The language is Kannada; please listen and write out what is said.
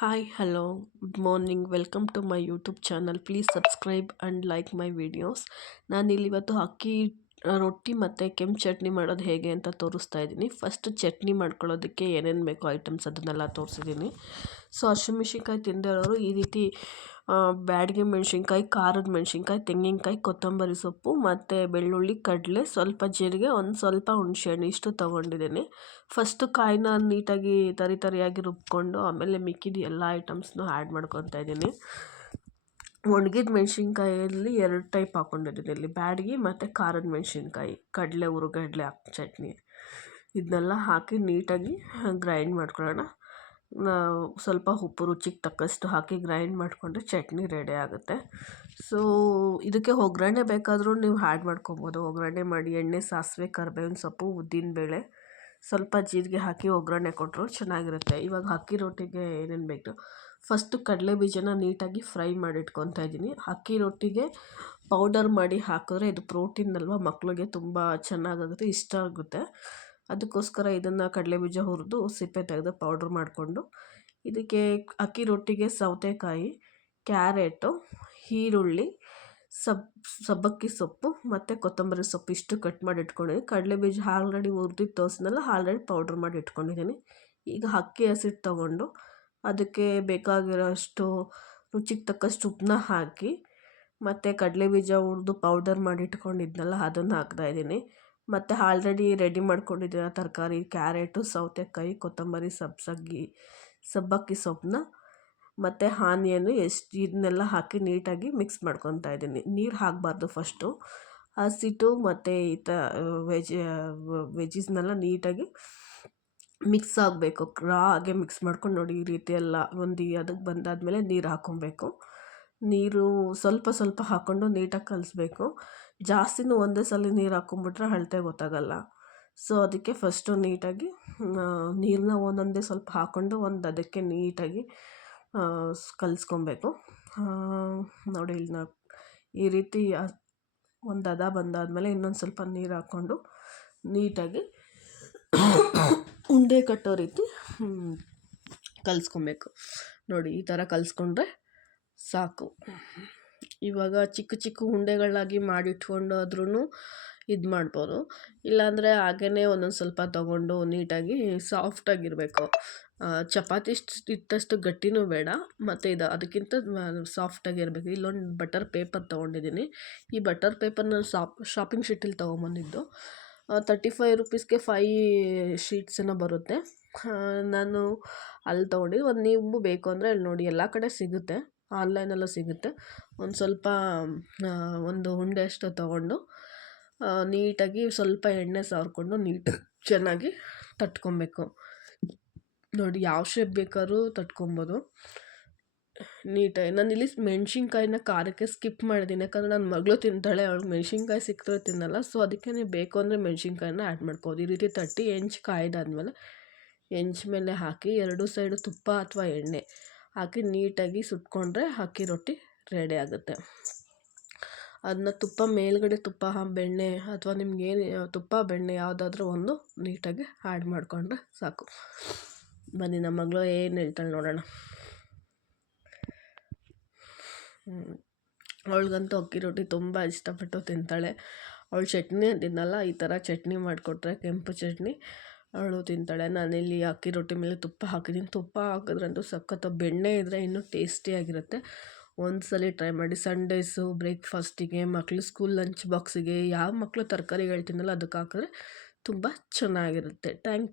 Hi, hello, good morning. Welcome to my YouTube channel. Please subscribe and like my videos. ನಾನಿಲ್ಲಿ ಇವತ್ತು ಅಕ್ಕಿ ರೊಟ್ಟಿ ಮತ್ತು ಕೆಂಪು ಚಟ್ನಿ ಮಾಡೋದು ಹೇಗೆ ಅಂತ ತೋರಿಸ್ತಾ ಇದ್ದೀನಿ. ಫಸ್ಟ್ ಚಟ್ನಿ ಮಾಡ್ಕೊಳ್ಳೋದಕ್ಕೆ ಏನೇನು ಬೇಕೋ ಐಟಮ್ಸ್ ಅದನ್ನೆಲ್ಲ ತೋರಿಸಿದ್ದೀನಿ. ಸೊ ಹಸಿಮೆಣ್ಸಿನ್ಕಾಯಿ ತಿಂದಿರೋರು ಈ ರೀತಿ ಬ್ಯಾಡಗಿ ಮೆಣಸಿನ್ಕಾಯಿ, ಖಾರದ ಮೆಣಸಿನ್ಕಾಯಿ, ತೆಂಗಿನಕಾಯಿ, ಕೊತ್ತಂಬರಿ ಸೊಪ್ಪು ಮತ್ತು ಬೆಳ್ಳುಳ್ಳಿ, ಕಡಲೆ, ಸ್ವಲ್ಪ ಜೀರಿಗೆ, ಒಂದು ಸ್ವಲ್ಪ ಹುಣಸೆಹಣ್ಣು ಇಷ್ಟು ತೊಗೊಂಡಿದ್ದೀನಿ. ಫಸ್ಟು ಕಾಯಿನ ನೀಟಾಗಿ ತರಿಯಾಗಿ ರುಬ್ಕೊಂಡು ಆಮೇಲೆ ಮಿಕ್ಕಿದ ಎಲ್ಲ ಐಟಮ್ಸ್ನೂ ಆ್ಯಡ್ ಮಾಡ್ಕೊತಾ ಇದ್ದೀನಿ. ಒಣಗಿದ ಮೆಣಸಿನ್ಕಾಯಲ್ಲಿ 2 ಟೈಪ್ ಹಾಕ್ಕೊಂಡಿದ್ದೀನಿ ಇಲ್ಲಿ, ಬ್ಯಾಡಗಿ ಮತ್ತು ಖಾರದ ಮೆಣಸಿನ್ಕಾಯಿ, ಕಡಲೆ, ಹುರ್ಗಡ್ಲೆ ಚಟ್ನಿ ಇದನ್ನೆಲ್ಲ ಹಾಕಿ ನೀಟಾಗಿ ಗ್ರೈಂಡ್ ಮಾಡ್ಕೊಳ್ಳೋಣ. ಸ್ವಲ್ಪ ಉಪ್ಪು ರುಚಿಗೆ ತಕ್ಕಷ್ಟು ಹಾಕಿ ಗ್ರೈಂಡ್ ಮಾಡಿಕೊಂಡ್ರೆ ಚಟ್ನಿ ರೆಡಿ ಆಗುತ್ತೆ. ಸೊ ಇದಕ್ಕೆ ಒಗ್ಗರಣೆ ಬೇಕಾದರೂ ನೀವು ಆ್ಯಡ್ ಮಾಡ್ಕೊಬೋದು. ಒಗ್ಗರಣೆ ಮಾಡಿ ಎಣ್ಣೆ, ಸಾಸಿವೆ, ಕರಿಬೇವಿನ ಸೊಪ್ಪು, ಉದ್ದಿನಬೇಳೆ, ಸ್ವಲ್ಪ ಜೀರಿಗೆ ಹಾಕಿ ಒಗ್ಗರಣೆ ಕೊಟ್ಟರು ಚೆನ್ನಾಗಿರುತ್ತೆ. ಇವಾಗ ಅಕ್ಕಿ ರೊಟ್ಟಿಗೆ ಏನೇನು ಬೇಕು, ಫಸ್ಟು ಕಡಲೆ ಬೀಜನ ನೀಟಾಗಿ ಫ್ರೈ ಮಾಡಿ ಇಟ್ಕೊತಾ ಇದ್ದೀನಿ. ಅಕ್ಕಿ ರೊಟ್ಟಿಗೆ ಪೌಡರ್ ಮಾಡಿ ಹಾಕಿದ್ರೆ ಇದು ಪ್ರೋಟೀನ್ ಅಲ್ವಾ, ಮಕ್ಕಳಿಗೆ ತುಂಬ ಚೆನ್ನಾಗಾಗುತ್ತೆ, ಇಷ್ಟ ಆಗುತ್ತೆ. ಅದಕ್ಕೋಸ್ಕರ ಇದನ್ನು ಕಡಲೆ ಬೀಜ ಹುರಿದು ಸಿಪ್ಪೆ ತೆಗೆದು ಪೌಡ್ರ್ ಮಾಡಿಕೊಂಡು ಇದಕ್ಕೆ ಅಕ್ಕಿ ರೊಟ್ಟಿಗೆ ಸೌತೆಕಾಯಿ, ಕ್ಯಾರೆಟು, ಈರುಳ್ಳಿ, ಸಬ್ಬಕ್ಕಿ ಸೊಪ್ಪು ಮತ್ತು ಕೊತ್ತಂಬರಿ ಸೊಪ್ಪು ಇಷ್ಟು ಕಟ್ ಮಾಡಿ ಇಟ್ಕೊಂಡಿದ್ದೀನಿ. ಕಡಲೆ ಬೀಜ ಆಲ್ರೆಡಿ ಹುರಿದು ತೋರಿಸಿದ್ನಲ್ಲ, ಆಲ್ರೆಡಿ ಪೌಡ್ರ್ ಮಾಡಿ ಇಟ್ಕೊಂಡಿದ್ದೀನಿ. ಈಗ ಅಕ್ಕಿ ಹಸಿಟ್ಟು ತೊಗೊಂಡು ಅದಕ್ಕೆ ಬೇಕಾಗಿರೋಷ್ಟು ರುಚಿಗೆ ತಕ್ಕಷ್ಟು ಉಪ್ಪನ್ನ ಹಾಕಿ ಮತ್ತು ಕಡಲೆ ಬೀಜ ಹುರಿದು ಪೌಡರ್ ಮಾಡಿ ಇಟ್ಕೊಂಡಿದ್ನಲ್ಲ ಅದನ್ನು ಹಾಕ್ತಾಯಿದ್ದೀನಿ. ಮತ್ತು ಆಲ್ರೆಡಿ ರೆಡಿ ಮಾಡ್ಕೊಂಡಿದ್ದೀರ ತರಕಾರಿ, ಕ್ಯಾರೆಟು, ಸೌತೆಕಾಯಿ, ಕೊತ್ತಂಬರಿ, ಸಬ್ಬಕ್ಕಿ ಸೊಪ್ಪನ್ನ ಮತ್ತು ಆನಿಯನ್ನು ಇದನ್ನೆಲ್ಲ ಹಾಕಿ ನೀಟಾಗಿ ಮಿಕ್ಸ್ ಮಾಡ್ಕೊತಾ ಇದ್ದೀನಿ. ನೀರು ಹಾಕಬಾರ್ದು ಫಸ್ಟು. ಹಸಿಟ್ಟು ಮತ್ತು ವೆಜಿಸ್ನೆಲ್ಲ ನೀಟಾಗಿ ಮಿಕ್ಸ್ ಆಗಬೇಕು. ಹಾಗೆ ಮಿಕ್ಸ್ ಮಾಡ್ಕೊಂಡು ನೋಡಿ, ಈ ರೀತಿ ಎಲ್ಲ ಒಂದು ಅದಕ್ಕೆ ಬಂದಾದಮೇಲೆ ನೀರು ಹಾಕ್ಕೊಬೇಕು. ನೀರು ಸ್ವಲ್ಪ ಸ್ವಲ್ಪ ಹಾಕ್ಕೊಂಡು ನೀಟಾಗಿ ಕಲಿಸ್ಬೇಕು. ಜಾಸ್ತಿನೂ ಒಂದೇ ಸಲ ನೀರು ಹಾಕ್ಕೊಂಬಿಟ್ರೆ ಅಳತೆ ಗೊತ್ತಾಗಲ್ಲ. ಸೊ ಅದಕ್ಕೆ ಫಸ್ಟು ನೀಟಾಗಿ ನೀರನ್ನ ಒಂದೊಂದೇ ಸ್ವಲ್ಪ ಹಾಕ್ಕೊಂಡು ಅದಕ್ಕೆ ನೀಟಾಗಿ ಕಲಿಸ್ಕೊಬೇಕು. ನೋಡಿ ಇಲ್ಲಿ ಈ ರೀತಿ ಒಂದು ಹದ ಬಂದಾದಮೇಲೆ ಇನ್ನೊಂದು ಸ್ವಲ್ಪ ನೀರು ಹಾಕ್ಕೊಂಡು ನೀಟಾಗಿ ಉಂಡೆ ಕಟ್ಟೋ ರೀತಿ ಕಲಿಸ್ಕೊಬೇಕು. ನೋಡಿ ಈ ಥರ ಕಲಿಸ್ಕೊಂಡ್ರೆ ಸಾಕು. ಇವಾಗ ಚಿಕ್ಕ ಚಿಕ್ಕ ಉಂಡೆಗಳಾಗಿ ಮಾಡಿಟ್ಕೊಂಡಾದ್ರೂ ಇದು ಮಾಡ್ಬೋದು. ಇಲ್ಲಾಂದರೆ ಹಾಗೇ ಒಂದೊಂದು ಸ್ವಲ್ಪ ತೊಗೊಂಡು ನೀಟಾಗಿ ಸಾಫ್ಟಾಗಿರಬೇಕು. ಚಪಾತಿ ಇಟ್ಟಷ್ಟು ಗಟ್ಟಿನೂ ಬೇಡ, ಮತ್ತು ಅದಕ್ಕಿಂತ ಸಾಫ್ಟಾಗಿರಬೇಕು. ಇಲ್ಲೊಂದು ಬಟರ್ ಪೇಪರ್ ತೊಗೊಂಡಿದ್ದೀನಿ. ಈ ಬಟರ್ ಪೇಪರ್ನ ಶಾಪಿಂಗ್ ಶೀಟಲ್ಲಿ ತೊಗೊಂಬಂದಿದ್ದು. 35 ರುಪೀಸ್ಗೆ 5 ಶೀಟ್ಸ್ ಏನೋ ಬರುತ್ತೆ. ನಾನು ಅಲ್ಲಿ ತೊಗೊಂಡಿದ್ದು. ನೀವು ಬೇಕು ಅಂದರೆ ಅಲ್ಲಿ ನೋಡಿ, ಎಲ್ಲ ಕಡೆ ಸಿಗುತ್ತೆ, ಆನ್ಲೈನಲ್ಲೂ ಸಿಗುತ್ತೆ. ಒಂದು ಸ್ವಲ್ಪ ಒಂದು ಉಂಡೆ ಅಷ್ಟು ತೊಗೊಂಡು ನೀಟಾಗಿ ಸ್ವಲ್ಪ ಎಣ್ಣೆ ಸಾರಿಕೊಂಡು ಚೆನ್ನಾಗಿ ತಟ್ಕೊಬೇಕು. ನೋಡಿ ಯಾವ ಶೇಪ್ ಬೇಕಾದ್ರೂ ತಟ್ಕೊಬೋದು ನೀಟಾಗಿ. ನಾನಿಲ್ಲಿ ಮೆಣಸಿನ್ಕಾಯಿನ ಖಾರಕ್ಕೆ ಸ್ಕಿಪ್ ಮಾಡಿದ್ದೀನಿ, ಯಾಕಂದರೆ ನನ್ನ ಮಗಳು ತಿಂತಾಳೆ, ಅವಳು ಮೆಣಸಿನ್ಕಾಯಿ ಸಿಕ್ಕಿದ್ರೆ ತಿನ್ನಲ್ಲ. ಸೊ ಅದಕ್ಕೆ ನೀವು ಬೇಕು ಅಂದರೆ ಮೆಣಸಿನ್ಕಾಯಿನ ಆ್ಯಡ್ ಮಾಡ್ಬೋದು. ಈ ರೀತಿ ತಟ್ಟಿ ಹೆಂಚು ಕಾಯ್ದಾದ್ಮೇಲೆ ಹೆಂಚು ಮೇಲೆ ಹಾಕಿ 2 ಸೈಡು ತುಪ್ಪ ಅಥವಾ ಎಣ್ಣೆ ಹಾಕಿ ನೀಟಾಗಿ ಸುಟ್ಕೊಂಡ್ರೆ ಅಕ್ಕಿ ರೊಟ್ಟಿ ರೆಡಿ ಆಗುತ್ತೆ. ಅದನ್ನ ತುಪ್ಪ ಮೇಲ್ಗಡೆ ತುಪ್ಪ ಬೆಣ್ಣೆ ಅಥವಾ ನಿಮ್ಗೇನು ತುಪ್ಪ ಬೆಣ್ಣೆ ಯಾವುದಾದ್ರೂ ಒಂದು ನೀಟಾಗಿ ಆ್ಯಡ್ ಮಾಡಿಕೊಂಡ್ರೆ ಸಾಕು. ಬನ್ನಿ ನಮ್ಮ ಮಗಳು ಏನು ಹೇಳ್ತಾಳೆ ನೋಡೋಣ. ಅವಳಿಗಂತೂ ಅಕ್ಕಿ ರೊಟ್ಟಿ ತುಂಬ ಇಷ್ಟಪಟ್ಟು ತಿಂತಾಳೆ. ಅವಳು ಚಟ್ನಿ ತಿನ್ನಲ್ಲ, ಈ ಥರ ಚಟ್ನಿ ಮಾಡಿಕೊಟ್ರೆ ಕೆಂಪು ಚಟ್ನಿ ಅವಳು ತಿಂತಾಳೆ. ನಾನಿಲ್ಲಿ ಅಕ್ಕಿ ರೊಟ್ಟಿ ಮೇಲೆ ತುಪ್ಪ ಹಾಕಿದ್ದೀನಿ. ತುಪ್ಪ ಹಾಕಿದ್ರಂತೂ ಸಖತ್ತು, ಬೆಣ್ಣೆ ಇದ್ದರೆ ಇನ್ನೂ ಟೇಸ್ಟಿಯಾಗಿರುತ್ತೆ. ಒಂದು ಸಲ ಟ್ರೈ ಮಾಡಿ. ಸಂಡೇಸು ಬ್ರೇಕ್ಫಾಸ್ಟಿಗೆ, ಮಕ್ಳು ಸ್ಕೂಲ್ ಲಂಚ್ ಬಾಕ್ಸಿಗೆ, ಯಾವ ಮಕ್ಕಳು ತರಕಾರಿಗಳು ತಿನ್ನಲ್ಲ ಅದಕ್ಕೆ ಹಾಕಿದ್ರೆ ತುಂಬ ಚೆನ್ನಾಗಿರುತ್ತೆ. Thank you.